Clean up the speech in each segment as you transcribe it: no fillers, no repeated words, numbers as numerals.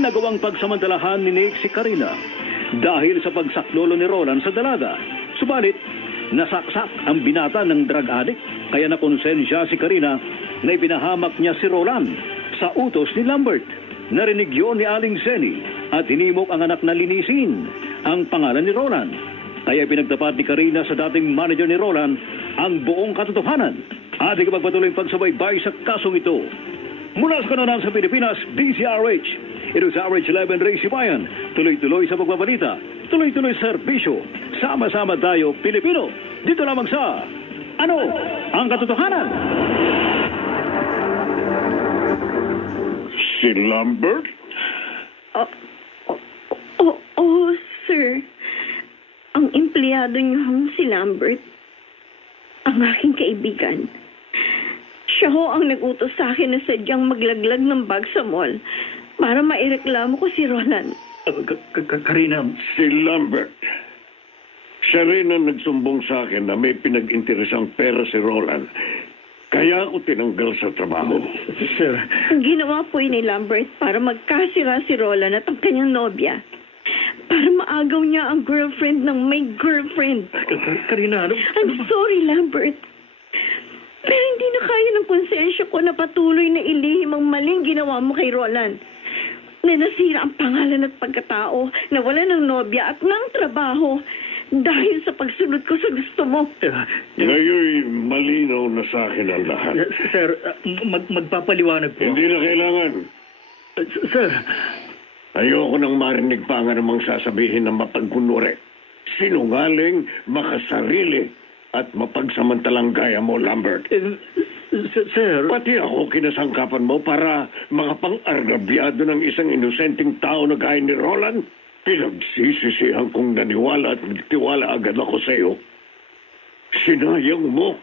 Isinagawang pagsamantalahan ni Nick si Karina dahil sa pagsaklolo ni Roland sa dalaga. Subalit, nasaksak ang binata ng drug addict kaya nakonsensya si Karina na ipinahamak niya si Roland sa utos ni Lambert. Narinig yun ni Aling Zeni at hinimok ang anak na linisin ang pangalan ni Roland. Kaya pinagtapat ni Karina sa dating manager ni Roland ang buong katotohanan. Ating magpatuloy pagsubaybay sa kasong ito. Mula sa kanonan sa Pilipinas, DCRH. Ito sa RH11 Ray Sibayan. Tuloy-tuloy sa pagbabalita. Tuloy-tuloy sa serbisyo. Sama-sama tayo, Pilipino. Dito lamang sa Ano ang Katotohanan? Si Lambert? Sir. Ang empleyado niyong si Lambert, ang aking kaibigan. Siya ho ang nag-utos sa akin na sadyang maglaglag ng bag sa mall para maireklamo ko si Roland. Karina. Si Lambert. Siya rin ang nagsumbong sa akin na may pinag-interesang pera si Roland. Kaya ako tinanggal sa trabaho. Sir. Ang ginawa po ni Lambert para magkasira si Roland at ang kanyang nobya. Para maagaw niya ang girlfriend ng may girlfriend. Karina, I'm sorry, Lambert. Pero hindi na kaya ng konsensya ko na patuloy na ilihim ang maling ginawa mo kay Roland. Na nasira ang pangalan at pagkatao, nawala ng nobya at ng trabaho dahil sa pagsunod ko sa gusto mo. Ngayon, malinaw na sa akin ang lahat. Sir, magpapaliwanag po. Hindi na kailangan. Sir. Ayoko nang marinig pa nga namang sasabihin ng mapagkunwari. Sinungaling, makasarili, at mapagsamantalang gaya mo, Lambert. Sir. Pati ako kinasangkapan mo para makapang-argabyado ng isang inosenteng tao na gaya ni Roland. Pinagsisisihan kong naniwala at nagtiwala agad ako sa iyo. Sinayang mo.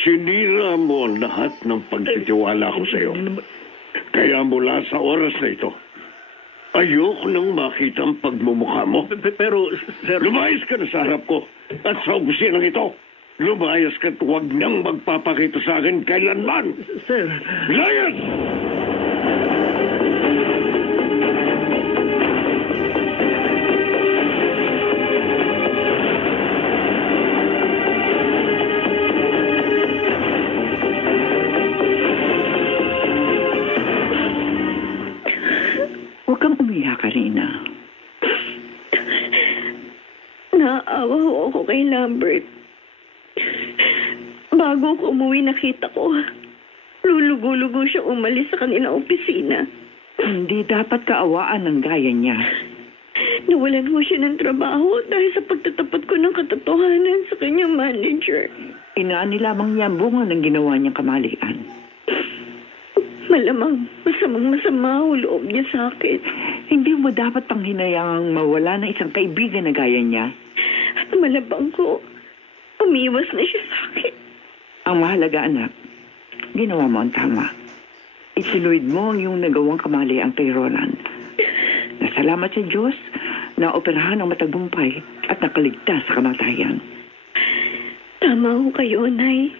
Sinira mo ang lahat ng pagtitiwala ko sa iyo. Kaya mula sa oras na ito, ayoko nang makita ang pagmumukha mo. Pero, sir... Lumayas ka na sa harap ko at sa opisinang ito. Lumayas ka at huwag nang magpapakita sa akin kailanman. Sir... Layas! Huwag kang umiyak, Karina. Naawa ho ako kay Lambert. Bago ko umuwi, nakita ko. Lulugo-lugo siya umalis sa kanilang opisina. Hindi dapat kaawaan ng gaya niya. Nawalan ho siya ng trabaho dahil sa pagtatapat ko ng katotohanan sa kanyang manager. Inaani lamang niya ang bunga ng ginawa niyang kamalian. Malamang masamang-masama ho loob niya sa akin. Hindi mo dapat pang hinayangang mawala ng isang kaibigan na gaya niya. At malabang ko, umiwas na siya sa akin. Ang mahalaga, anak, ginawa mo ang tama. Isinuwid mo ang iyong nagawang kamalian kay Roland. Nasalamat sa Diyos na operahan ng matagumpay at nakaligtas sa kamatayan. Tama ho kayo, Nay.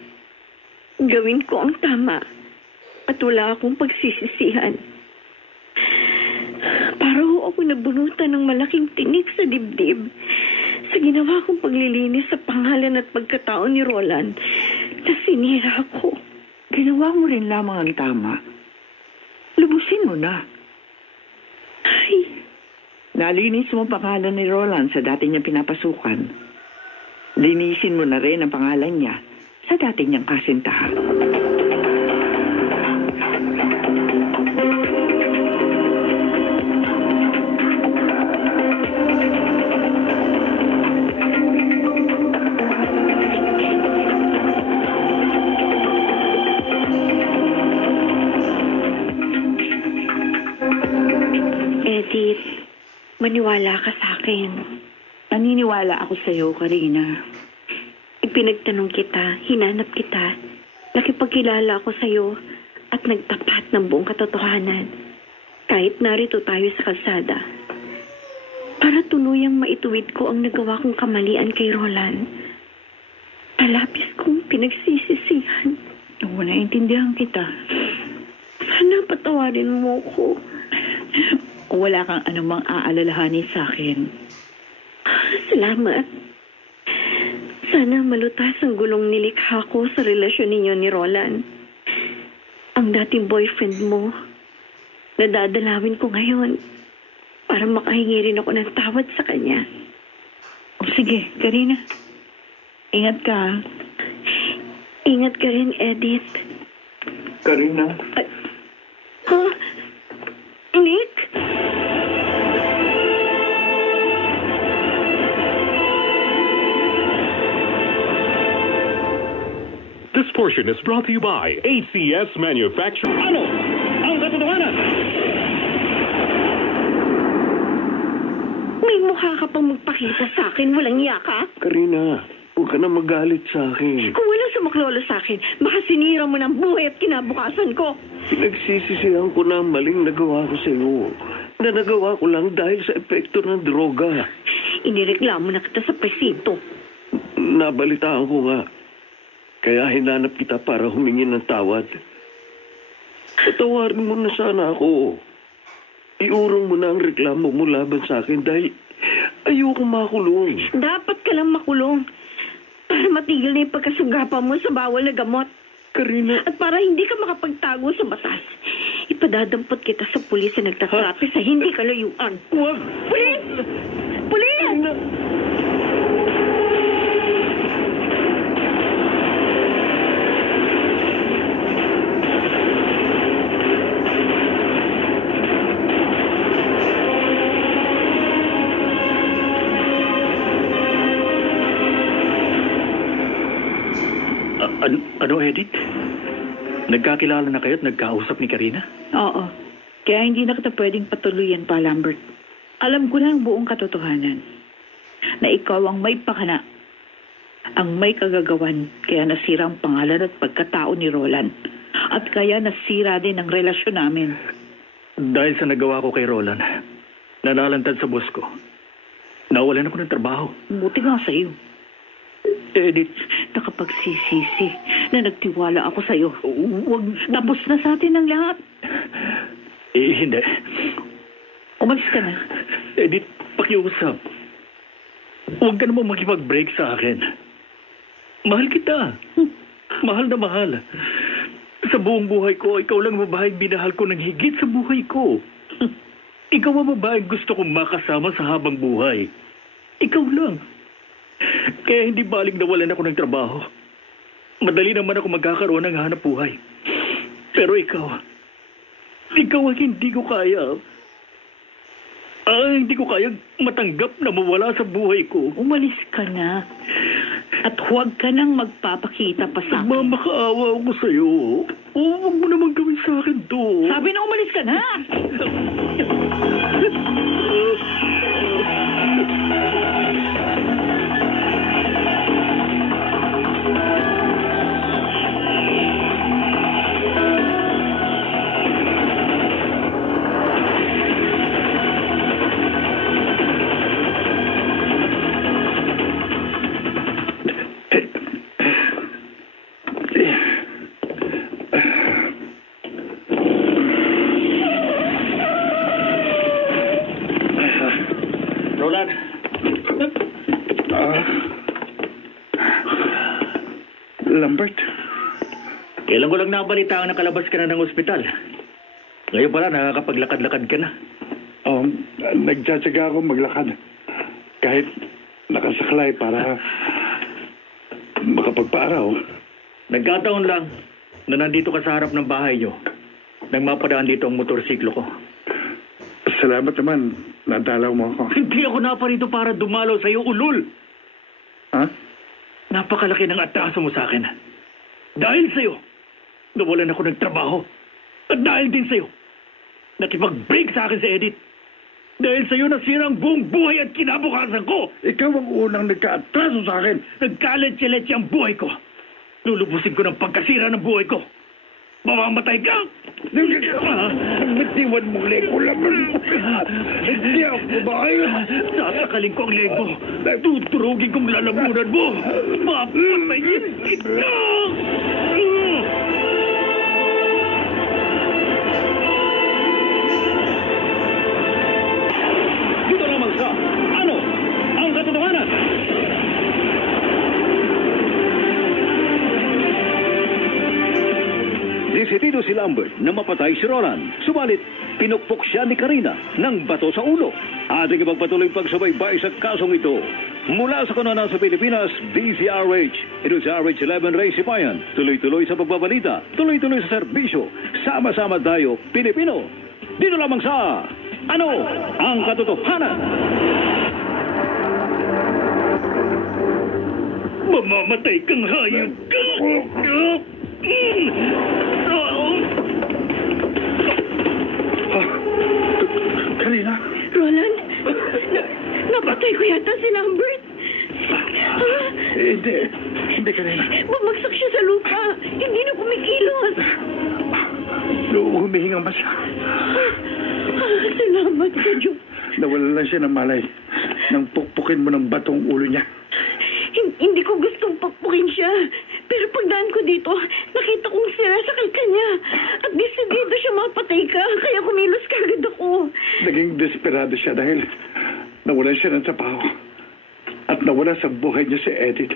Gawin ko ang tama at wala akong pagsisisihan. Para ho ako nabunutan ng malaking tinik sa dibdib sa ginawa kong paglilinis sa pangalan at pagkatao ni Roland na sinira ko. Ginawa mo rin lamang ang tama. Lubusin mo na. Ay, nalinis mo ang pangalan ni Roland sa dati niyang pinapasukan. Linisin mo na rin ang pangalan niya sa dati niyang kasintahan. Edith, maniwala ka sa akin. Naniniwala ako sa iyo, Karina. Ipinagtanong kita, hinanap kita, nakipagkilala ako sa iyo at nagtapat ng buong katotohanan. Kahit narito tayo sa kalsada. Para tuluyang maituwid ko ang nagawa kong kamalian kay Roland. Palapis kong pinagsisisihan. Oo, naintindihan kita. Sana patawarin mo ko. Wala kang anumang aalalahanin sa akin. Salamat. Sana malutas ang gulong nilikha ko sa relasyon ninyo ni Roland. Ang dating boyfriend mo, nadadalawin ko ngayon para makahingi rin ako ng tawad sa kanya. O sige, Karina. Ingat ka. Ha? Ingat ka rin, Edith. Karina, Huh? Nick? This portion is brought to you by ACS Manufacturing. Ano ang katotohanan? May mukha ka pang magpakita sa akin, walang iya ka? Karina, huwag ka na magalit sa akin. Kung walang sumaklolo sa akin, baka sinira mo ng buhay at kinabukasan ko. Pinagsisisihan ko na ang maling nagawa ko sa iyo. Na nagawa ko lang dahil sa epekto ng droga. Inireklamo na kita sa presinto. Nabalitaan ko nga. Kaya hinanap kita para humingi ng tawad. Patawarin mo na sana ako. Iurong mo na ang reklamo mo laban sa akin dahil ayoko makulong. Dapat ka lang makulong para matigil na yung pagkasugapan mo sa bawal na gamot. Karina, At para hindi ka makapagtago sa batas, ipadadampot kita sa pulis na nagtatrape sa hindi kalayuan. wag! Pulis! Pulis! Karina! Ano, Edith? Nagkakilala na kayo at nagkausap ni Karina? Oo. Kaya hindi na kita pwedeng patuloyan pa, Lambert. Alam ko na ang buong katotohanan. Na ikaw ang may pakana. Ang may kagagawan. Kaya nasira ang pangalan at pagkatao ni Roland. At kaya nasira din ang relasyon namin. Dahil sa nagawa ko kay Roland, nalalantad sa boss ko. Nawalan ako ng trabaho. Buti nga sa'yo. Edith, Nakapagsisisi na nagtiwala ako sa'yo. wag... Tapos na sa atin ang lahat. Hindi. Umalis ka na. Edith, pakiusap. Huwag ka naman makipag-break sa akin. Mahal kita. Mahal na mahal. Sa buong buhay ko, ikaw lang babaeng binahal ko ng higit sa buhay ko. Ikaw ang babaeng gusto kong makasama sa habang buhay. Ikaw lang. Kaya hindi baling nawalan ako ng trabaho. Madali naman ako magkakaroon ng hanap buhay. Pero ikaw ang hindi ko kaya. Hindi ko kaya matanggap na mawala sa buhay ko. Umalis ka na. At huwag ka nang magpapakita pa sa akin. Mamakaawa ako sa'yo. Huwag mo naman gawin sa akin to. Sabi na umalis ka na! Roland. Lambert, Kailan ko lang nabalitaan na nakalabas ka na ng ospital. Ngayon pala, nakakapaglakad-lakad ka na. nagtsatsaga ako maglakad. Kahit nakasaklay para makapagpaaraw. Nagkataon lang na nandito ka sa harap ng bahay nyo nang mapadaan dito ang motorsiklo ko. Salamat naman, nadalaw mo ako. Hindi ako naparito para dumalaw sa'yo, ulul! Ha? Napakalaki ng atraso mo sa akin. Dahil sa'yo, nawalan ako ng trabaho. At dahil din sa'yo, nakipag-break sa akin si Edith. Dahil sa'yo nasira ang buong buhay at kinabukasan ko. Ikaw ang unang nagka-atraso sa akin. Nagkalet-letse ang buhay ko. Lulubusin ko ng pagkasira ng buhay ko. Mamamatay ka! Bitiwan mo lego laman. Hindi ako babae. Sasakaling ko ang lego. Tuturugin kong lalamunan mo. Papatayin kita! Desidido si Lambert na mapatay si Roland. Subalit, pinukpok siya ni Karina ng bato sa ulo. Ating ipagpatuloy pagsubaybay sa kasong ito. Mula sa kanonan sa Pilipinas, DZRH. Ito si RH11 Ray Sipayan. Tuloy-tuloy sa pagbabalita. Tuloy-tuloy sa serbisyo. Sama-sama tayo, Pilipino. Dito lamang sa Ano ang Katotohanan? Mamamatay kang hayop ka! Karina? Roland, napatay ko yata si Lambert. Hindi Karina. Bumagsak siya sa lupa. Hindi na kumikilos. Humihinga ba siya? Salamat sa Diyos. Nawala lang siya ng malay nang pukpukin mo ng batong ulo niya. Hindi ko gustong pakpukin siya. Pero pagdaan ko dito, nakita kong sira sa kanya. At desidido siya mapatay ka. Kaya kumilos ka agad ako. Naging desperado siya dahil nawalan siya ng trabaho. At nawala sa buhay niya si Edith.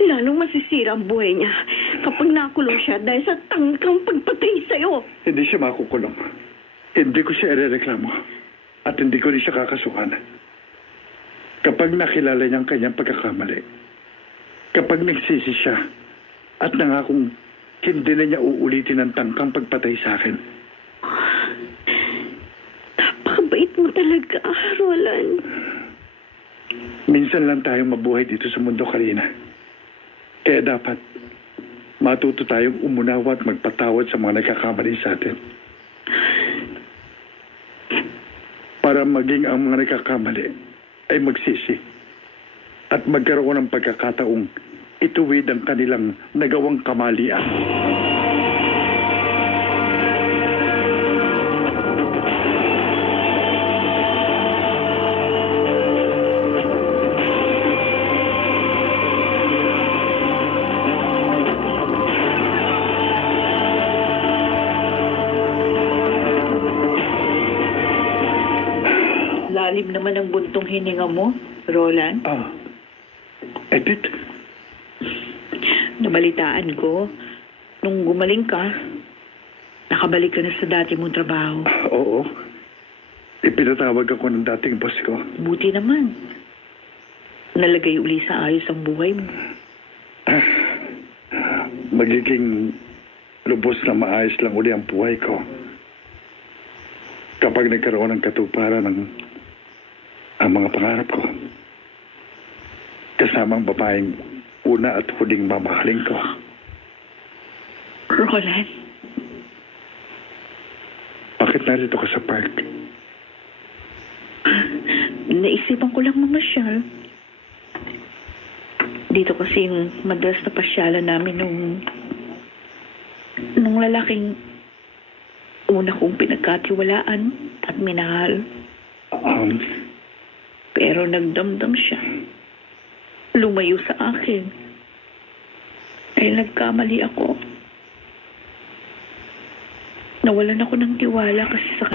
Lalong masisira ang buhay niya kapag nakulong siya dahil sa tangkang pagpatay sa'yo. Hindi siya makukulong. Hindi ko siya irereklamo. At hindi ko rin siya kakasuhan. Kapag nakilala niya ang kanyang pagkakamali, kapag nagsisi siya, at nangakong hindi na niya uulitin ang tangkang pagpatay sa akin. Napakabait mo talaga, Roland. Minsan lang tayong mabuhay dito sa mundo, Karina. Kaya dapat matuto tayong umunawa at magpatawad sa mga nagkakamali sa atin. Para maging ang mga nagkakamali ay magsisi at magkaroon ng pagkakataong ituwid ang kanilang nagawang kamalian. Lalim naman ang buntong hininga mo, Roland. Edith? Nabalitaan ko, nung gumaling ka, nakabalik ka na sa dati mong trabaho. Oo. Ipinatawag ako ng dating boss ko. Buti naman. Nalagay uli sa ayos ang buhay mo. Magiging lubos na maayos lang uli ang buhay ko. Kapag nagkaroon ng katuparan ng ang mga pangarap ko. Kasama ang babaeng una at huling mamahalin ko. Roland, Bakit narito ka sa park? naisipan ko lang mamasyal. Dito kasi yung madalas na pasyalan namin nung lalaking una kong pinagkatiwalaan at minahal. Pero nagdamdam siya. Lumayo sa akin. Dahil nagkamali ako. Nawalan ako ng tiwala kasi sa...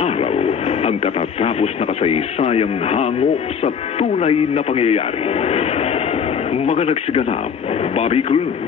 Araw ang katatapos na kasaysayang hango sa tunay na pangyayari. Mga nagsiganap, Bobby Cruz.